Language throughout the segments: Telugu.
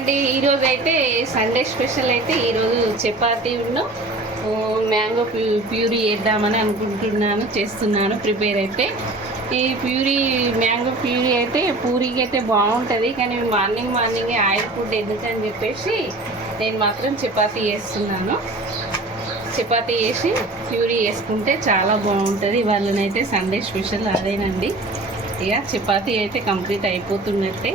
అండి. ఈరోజు అయితే సండే స్పెషల్ అయితే ఈరోజు చపాతీ ఉన్న మ్యాంగో ప్యూరీ వేద్దామని అనుకుంటున్నాను, చేస్తున్నాను ప్రిపేర్ అయితే. ఈ మ్యాంగో ప్యూరీ అయితే పూరీకి అయితే బాగుంటుంది, కానీ మార్నింగే ఆయిల్ ఫుడ్ ఎందుకని చెప్పేసి నేను మాత్రం చపాతీ చేస్తున్నాను. చపాతీ వేసి ప్యూరీ వేసుకుంటే చాలా బాగుంటుంది. వాళ్ళనైతే సండే స్పెషల్ అదేనండి. ఇక చపాతీ అయితే కంప్లీట్ అయిపోతున్నట్టే.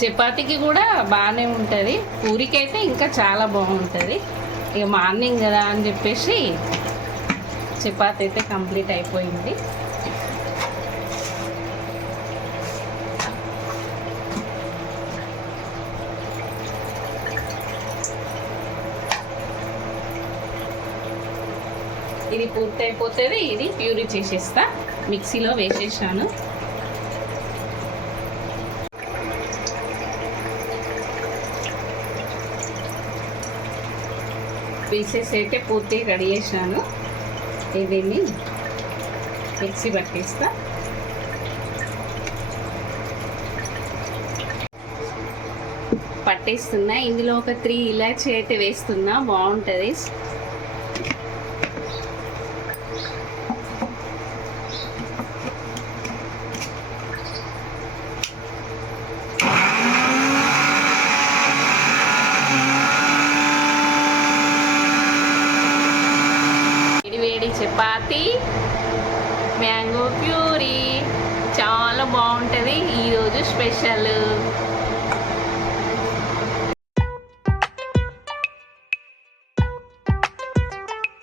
చపాతీకి కూడా బాగానే ఉంటుంది, పూరికి అయితే ఇంకా చాలా బాగుంటుంది. ఇక మార్నింగ్ కదా అని చెప్పేసి చపాతీ అయితే కంప్లీట్ అయిపోయింది. ఇది పూర్తి అయిపోతుంది. ఇది ప్యూరీ చేసేస్తా, మిక్సీలో వేసేసాను. పీసెస్ అయితే పూర్తిగా రెడీ చేసినాను. దీన్ని మిక్సీ పట్టేస్తా. పట్టేస్తున్నా. ఇందులో ఒక 3 ఇలాచీ అయితే వేస్తున్నా, బాగుంటుంది. వేడి చపాతీ మ్యాంగో ప్యూరీ చాలా బాగుంటుంది. ఈరోజు స్పెషల్.